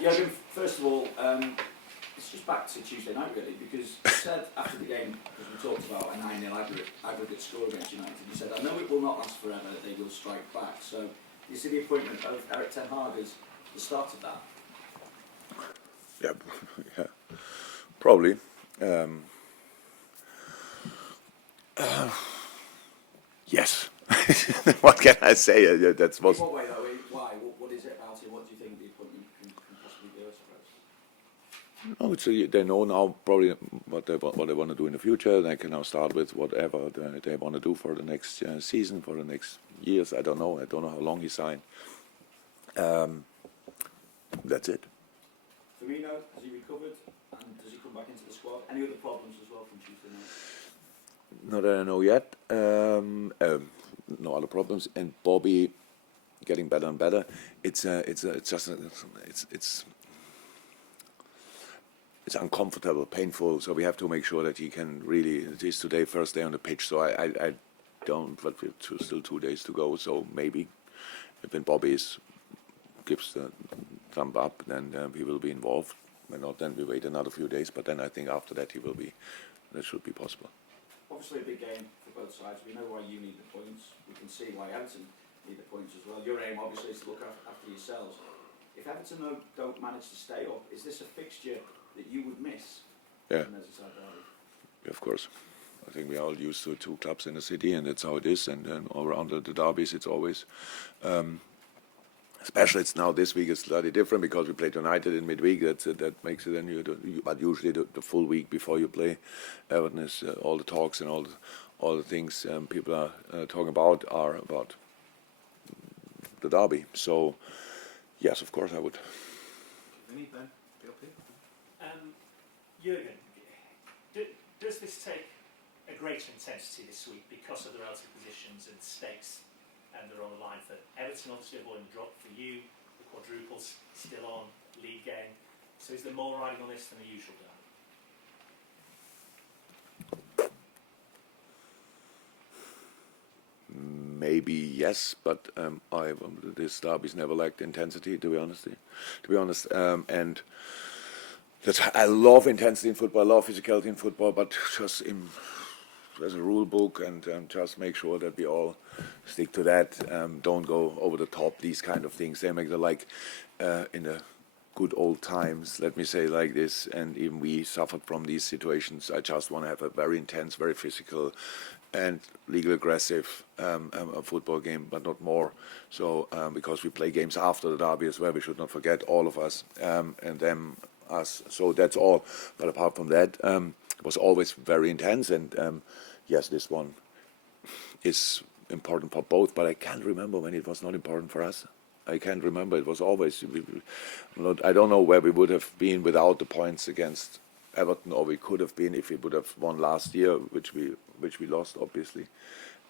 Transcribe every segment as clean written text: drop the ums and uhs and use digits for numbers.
Jurgen, first of all, it's just back to Tuesday night really, because you said after the game, because we talked about a 9-0 aggregate score against United, you said, I know it will not last forever, they will strike back. So do you see the appointment of Erik ten Hag as the start of that? Yeah, probably. Yes. What can I say? That's In what way though? Why? What is it about it? What do you think the appointment can possibly do, I suppose? No, they know now probably what they want to do in the future. They can now start with whatever they want to do for the next season, for the next years. I don't know how long he signed. That's it. Firmino, has he recovered? And does he come back into the squad? Any other problems as well from Tuesday night? Not that I know yet. No other problems. And Bobby getting better and better. It's uncomfortable, painful. So we have to make sure that he can really. It is today first day on the pitch. So I don't. But we're still 2 days to go. So maybe when Bobby gives the thumb up, then he will be involved. When not, then we wait another few days. But then I think after that he will be. That should be possible. Obviously a big game for both sides. We know why you need the points. We can see why Everton need the points as well. Your aim obviously is to look after yourselves. If Everton don't manage to stay up, is this a fixture that you would miss? Yeah. In Merseyside derby? Yeah, of course. I think we are all used to two clubs in the city, and that's how it is. And all around the derbies, it's always. Especially it's now this week is slightly different because we played United in midweek. That makes it. But usually the full week before you play Everton is all the talks and all the things people are talking about are about the derby. So yes, of course I would. Jurgen, does this take a greater intensity this week because of the relative positions and stakes and they're on the line for Everton, obviously avoiding drop for you, the quadruples still on, league game. So is there more riding on this than the usual derby? Maybe yes, but this derby's never lacked intensity. To be honest, and I love intensity in football. I love physicality in football, but just there's a rule book, and just make sure that we all stick to that. Don't go over the top. These kind of things they make it like in the good old times. Let me say like this, and even we suffered from these situations. I just want to have a very intense, very physical, and legal aggressive football game, but not more. So because we play games after the derby as well, we should not forget all of us and them us. So that's all. But apart from that, it was always very intense. And yes, this one is important for both. But I can't remember when it was not important for us. I can't remember. It was always. I don't know where we would have been without the points against Everton, or we could have been if we would have won last year, which we lost, obviously.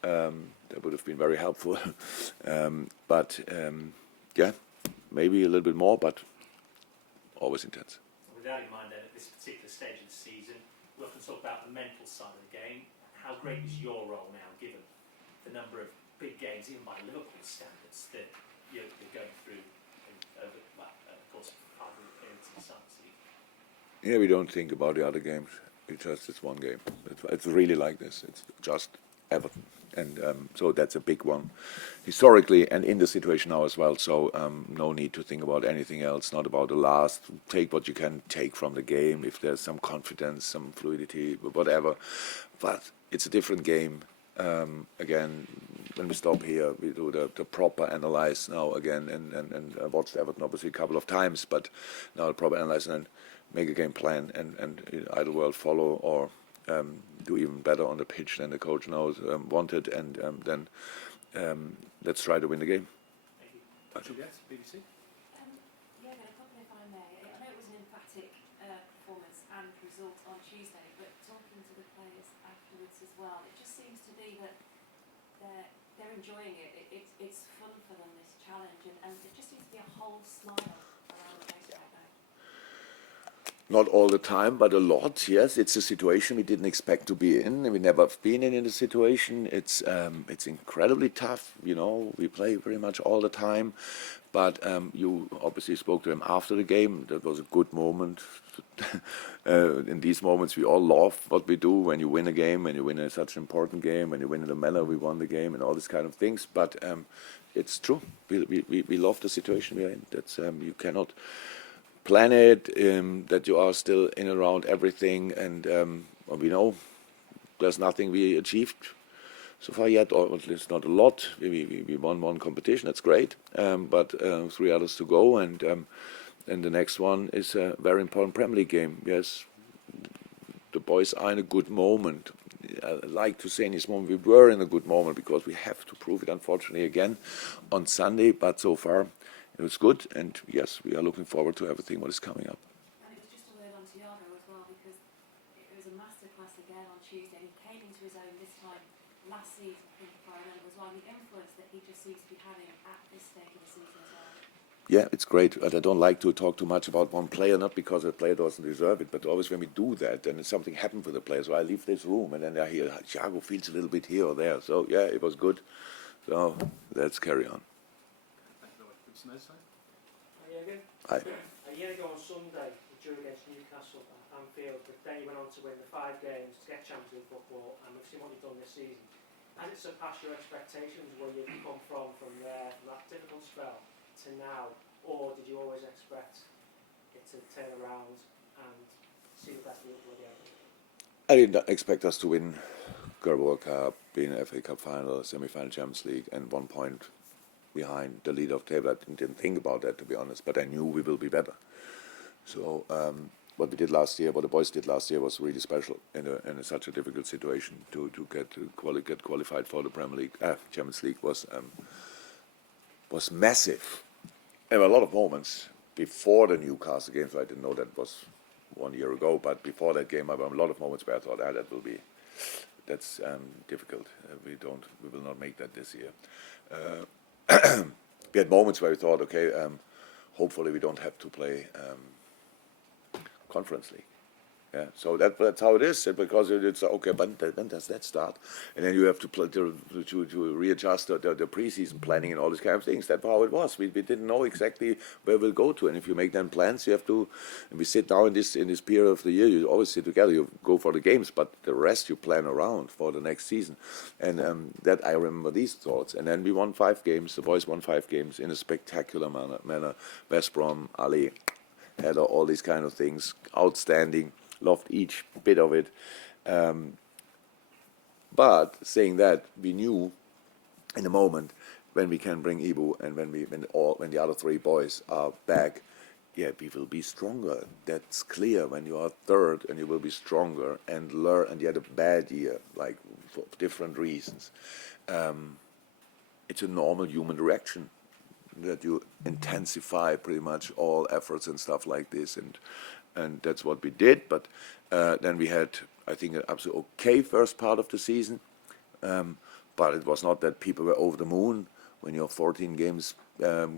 That would have been very helpful. But yeah, maybe a little bit more, but always intense. With that in mind, then, at this particular stage of the season, we often talk about the mental side of the game. How great is your role now, given the number of big games, even by Liverpool standards, that you're going through over, of course, hardly periods of the summer season? Yeah, we don't think about the other games. It's one game. It's really like this. It's just Everton, and so that's a big one, historically, and in the situation now as well. So no need to think about anything else. Not about the last. Take what you can take from the game. If there's some confidence, some fluidity, whatever. But it's a different game. Again, when we stop here, we do the proper analyze now again, and I watched Everton obviously a couple of times, but now the proper analyze and make a game plan and either well follow or do even better on the pitch than the coach knows wanted, and then let's try to win the game. Thank you. Juliet, BBC. Yeah, a couple if I may. I know it was an emphatic performance and result on Tuesday, but talking to the players afterwards as well, it just seems to be that they're enjoying it. It's fun for them, this challenge, and it just seems to be a whole smile around the place right now. Not all the time, but a lot. Yes, it's a situation we didn't expect to be in. We never have been in a situation. It's incredibly tough. You know, we play very much all the time. But you obviously spoke to him after the game. That was a good moment. In these moments, we all love what we do when you win a game, when you win such an important game, when you win in the manner we won the game, and all these kind of things. But it's true. We love the situation we're in. That's you cannot plan it, that you are still in and around everything, and we know there's nothing we achieved so far yet, or at least not a lot. We won one competition, that's great, but 3 others to go, and the next one is a very important Premier League game. Yes, the boys are in a good moment. I like to say in this moment we were in a good moment, because we have to prove it, unfortunately, again on Sunday, but so far it was good, and yes, we are looking forward to everything what is coming up. And it was just a word on Thiago as well, because it was a masterclass again on Tuesday. He came into his own this time last season, I think, if I remember as well. The influence that he just seems to be having at this stage of the season as well. Yeah, it's great, but I don't like to talk too much about one player, not because a player doesn't deserve it, but always when we do that, then something happened for the player. So I leave this room, and then I hear Thiago feels a little bit here or there. So yeah, it was good. So let's carry on. Hi. A year ago on Sunday, you drew against Newcastle at Anfield, but then you went on to win the 5 games to get Champions League football, and we've seen what you've done this season. Has it surpassed your expectations where you've come from there, from that difficult spell to now, or did you always expect it to turn around and see the best of Liverpool again? I didn't expect us to win Carabao Cup, be in FA Cup final, semi-final Champions League, and 1 point behind the leader of the table. I didn't think about that, to be honest, but I knew we will be better. So what we did last year, what the boys did last year, was really special in such a difficult situation to get qualified for the Premier League, Champions League was massive. There were a lot of moments before the Newcastle game, so I didn't know that was 1 year ago. But before that game, there were a lot of moments where I thought, that's difficult. We will not make that this year. We had moments where we thought, okay, hopefully we don't have to play Conference League. Yeah, so that's how it is, because it's okay. But when does that start? And then you have to play to readjust the preseason planning and all these kind of things. That's how it was. We didn't know exactly where we'll go to, and if you make then plans, you have to. And we sit now in this period of the year. You always sit together. You go for the games, but the rest you plan around for the next season. And that I remember these thoughts. And then we won 5 games. The boys won 5 games in a spectacular manner. West Brom, Ali, had all these kind of things. Outstanding. Loved each bit of it, but saying that, we knew in the moment when we can bring Ibu and when the other 3 boys are back, yeah, we will be stronger. That's clear. When you are third, and you will be stronger and learn. And you had a bad year, like for different reasons. It's a normal human reaction that you intensify pretty much all efforts and stuff like this, and that's what we did. But then we had, I think, an absolutely okay first part of the season. But it was not that people were over the moon when you're 14 games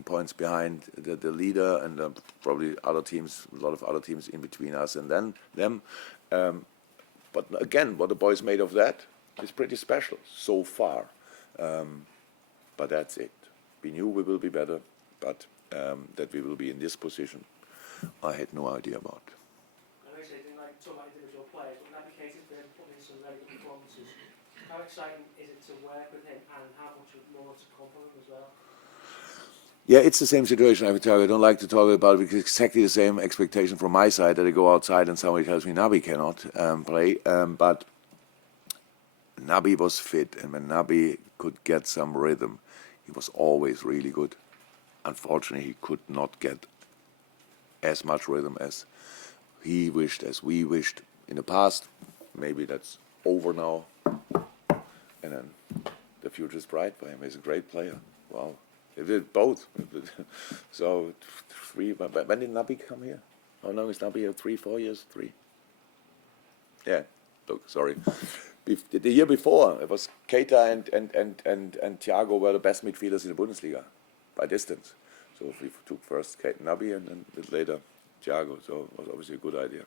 points behind the leader, and probably other teams, a lot of other teams in between us and then them. But again, what the boys made of that is pretty special so far. But that's it. We knew we will be better, but that we will be in this position, I had no idea about. I know you said you didn't like talk about individual players, but Naby Keita's been putting in some very good performances. How exciting is it to work with him, and how much more to compliment as well? Yeah, it's the same situation. I don't like to talk about it, because it's exactly the same expectation from my side, that I go outside and somebody tells me Naby cannot play. But Naby was fit, and when Naby could get some rhythm, he was always really good. Unfortunately, he could not get as much rhythm as he wished, as we wished in the past. Maybe that's over now, and then the future is bright for him. He's a great player. Wow, they did both. So 3. When did Naby come here? Oh no, he's Naby here 3-4 years. 3. Yeah. Look, sorry. The year before, it was Keita and Thiago were the best midfielders in the Bundesliga by distance. So we took first Keita and Naby, and then a bit later Thiago, so it was obviously a good idea.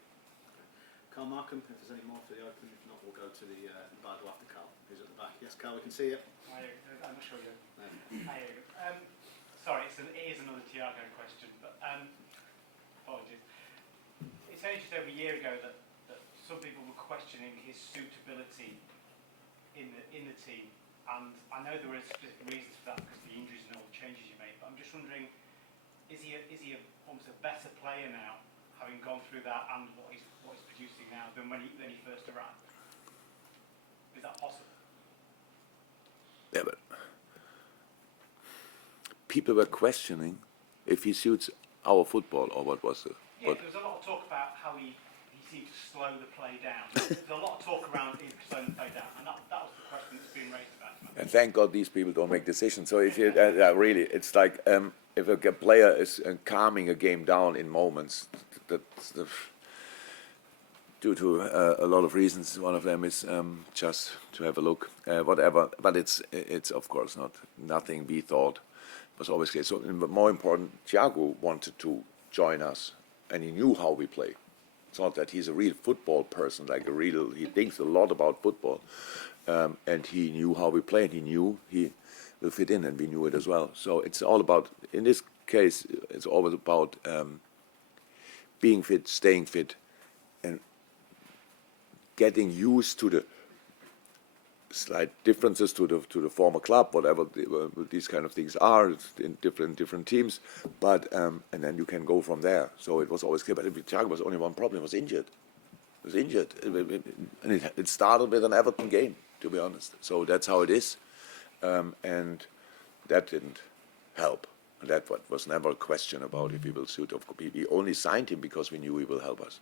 Carl Markham, if there's any more for the Open, if not, we'll go to the Bible after Carl, who's at the back. Yes, Carl, we can see you. I'm not sure you. Sorry, it is another Thiago question, but apologies. It's only just over a year ago that some people were questioning his suitability in the team, and I know there were specific reasons for that because of the injuries and all the changes you made. But I'm just wondering, is he almost a better player now, having gone through that and what he's producing now than when he first arrived? Is that possible? Yeah, but people were questioning if he suits our football or what was it. Yeah, there was a lot of talk about how he seemed to slow the play down. There's a lot of talk around him slowing the play down, and that was the question that's being raised about him. And thank God these people don't make decisions. So if you really, it's like if a player is calming a game down in moments, that's due to a lot of reasons. One of them is just to have a look, whatever. But it's of course nothing we thought was always clear. So more important, Thiago wanted to join us, and he knew how we play. It's not that he's a real football person, he thinks a lot about football, and he knew how we play, and he knew he will fit in, and we knew it as well. So it's all about, in this case, it's always about being fit, staying fit, and getting used to the slight differences to the former club, whatever these kind of things are in different teams, but and then you can go from there. So it was always clear. But Thiago was only one problem: he was injured. He was injured, and it started with an Everton game, to be honest. So that's how it is, and that didn't help. That was never a question about if he will suit. We only signed him because we knew he will help us.